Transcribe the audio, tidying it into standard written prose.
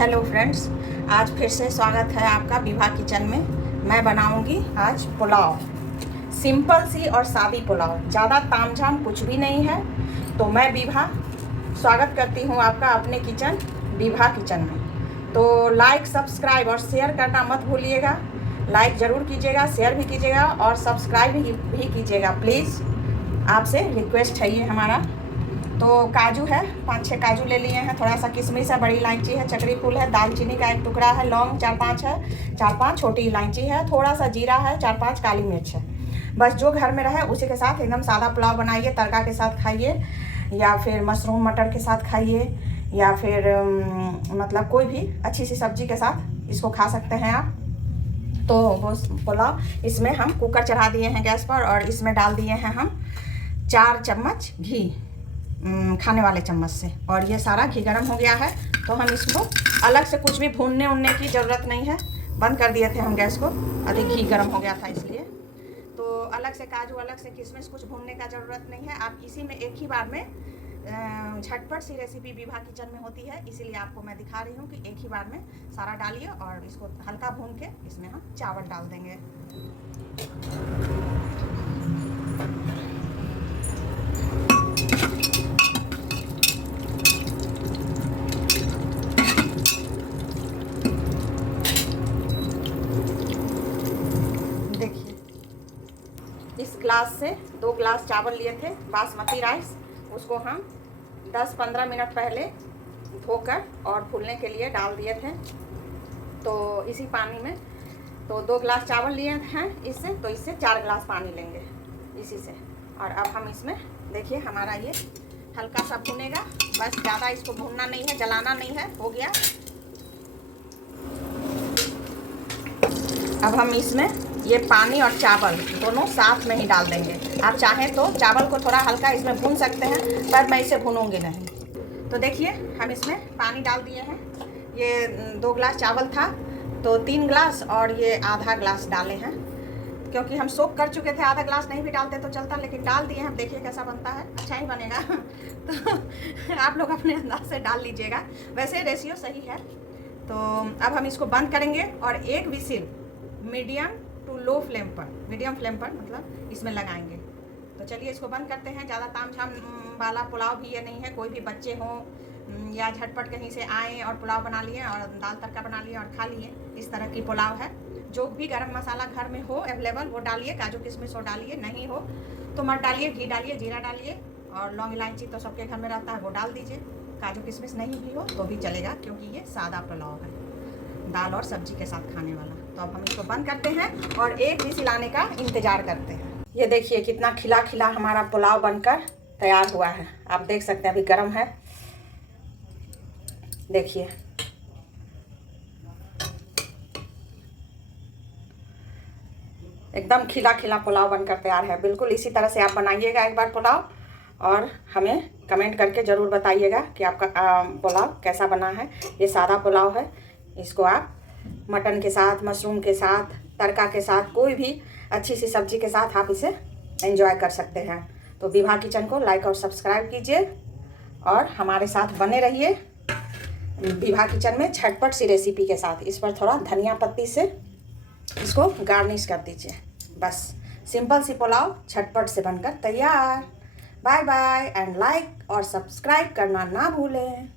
Hello friends, आज फिर से स्वागत है आपका विभा किचन में। मैं बनाऊंगी आज पुलाव, सिंपल सी और सादी पुलाव, ज़्यादा तामझाम कुछ भी नहीं है। तो मैं विभा स्वागत करती हूँ आपका अपने किचन विभा किचन में। तो लाइक, सब्सक्राइब और शेयर करना मत भूलिएगा। लाइक ज़रूर कीजिएगा, शेयर भी कीजिएगा और सब्सक्राइब भी कीजिएगा प्लीज़। आपसे रिक्वेस्ट है ये हमारा। तो काजू है, 5-6 काजू ले लिए हैं, थोड़ा सा किशमिश है, बड़ी इलायची है, चक्री फूल है, दालचीनी का एक टुकड़ा है, लौंग 4-5 है, 4-5 छोटी इलायची है, थोड़ा सा जीरा है, 4-5 काली मिर्च है। बस जो घर में रहे उसी के साथ एकदम सादा पुलाव बनाइए। तड़का के साथ खाइए या फिर मशरूम मटर के साथ खाइए या फिर मतलब कोई भी अच्छी सी सब्जी के साथ इसको खा सकते हैं आप। तो वो पुलाव, इसमें हम कुकर चढ़ा दिए हैं गैस पर और इसमें डाल दिए हैं हम 4 चम्मच घी, खाने वाले चम्मच से। और ये सारा घी गर्म हो गया है तो हम इसको अलग से कुछ भी भूनने की ज़रूरत नहीं है। बंद कर दिए थे हम गैस को, अधिक घी गर्म हो गया था इसलिए। तो अलग से काजू, अलग से किशमिश कुछ भूनने का ज़रूरत नहीं है। आप इसी में एक ही बार में झटपट सी रेसिपी विभा किचन में होती है, इसीलिए आपको मैं दिखा रही हूँ कि एक ही बार में सारा डालिए और इसको हल्का भून के इसमें हम चावल डाल देंगे। इस ग्लास से 2 ग्लास चावल लिए थे बासमती राइस, उसको हम 10-15 मिनट पहले धोकर और फूलने के लिए डाल दिए थे। तो इसी पानी में, तो 2 ग्लास चावल लिए हैं इससे, तो इससे 4 ग्लास पानी लेंगे इसी से। और अब हम इसमें देखिए हमारा ये हल्का सा भुनेगा, बस ज़्यादा इसको भूनना नहीं है, जलाना नहीं है, हो गया। अब हम इसमें ये पानी और चावल दोनों साथ में ही डाल देंगे। आप चाहें तो चावल को थोड़ा हल्का इसमें भून सकते हैं, पर मैं इसे भूनूंगी नहीं। तो देखिए हम इसमें पानी डाल दिए हैं। ये 2 ग्लास चावल था तो 3 ग्लास और ये आधा ग्लास डाले हैं, क्योंकि हम सोख कर चुके थे। आधा ग्लास नहीं भी डालते तो चलता, लेकिन डाल दिए हैं। देखिए कैसा बनता है, अच्छा ही बनेगा। तो आप लोग अपने अंदाज से डाल लीजिएगा, वैसे रेशियो सही है। तो अब हम इसको बंद करेंगे और एक whistle medium to low flame पर, मीडियम फ्लेम पर मतलब इसमें लगाएंगे। तो चलिए इसको बंद करते हैं। ज़्यादा तामझाम वाला पुलाव भी ये नहीं है, कोई भी बच्चे हों या झटपट कहीं से आए और पुलाव बना लिए और दाल तड़का बना लिए और खा लिए, इस तरह की पुलाव है। जो भी गरम मसाला घर में हो अवेलेबल वो डालिए, काजू किशमिश हो डालिए, नहीं हो तो मत डालिए, घी डालिए, जीरा डालिए और लौंग इलायची तो सबके घर में रहता है, वो डाल दीजिए। काजू किशमिश नहीं भी हो तो भी चलेगा, क्योंकि ये सादा पुलाव है, दाल और सब्जी के साथ खाने वाला। तो अब हम इसको बंद करते हैं और एक विसिल आने का इंतज़ार करते हैं। ये देखिए कितना खिला खिला हमारा पुलाव बनकर तैयार हुआ है। आप देख सकते हैं, अभी गर्म है, देखिए। एकदम खिला खिला पुलाव बनकर तैयार है। बिल्कुल इसी तरह से आप बनाइएगा एक बार पुलाव और हमें कमेंट करके ज़रूर बताइएगा कि आपका पुलाव कैसा बना है। ये सादा पुलाव है, इसको आप मटन के साथ, मशरूम के साथ, तड़का के साथ, कोई भी अच्छी सी सब्जी के साथ आप इसे एंजॉय कर सकते हैं। तो विभा किचन को लाइक और सब्सक्राइब कीजिए और हमारे साथ बने रहिए विभा किचन में झटपट सी रेसिपी के साथ। इस पर थोड़ा धनिया पत्ती से इसको गार्निश कर दीजिए। बस सिंपल सी पुलाव झटपट से बनकर तैयार। बाय बाय एंड लाइक और सब्सक्राइब करना ना भूलें।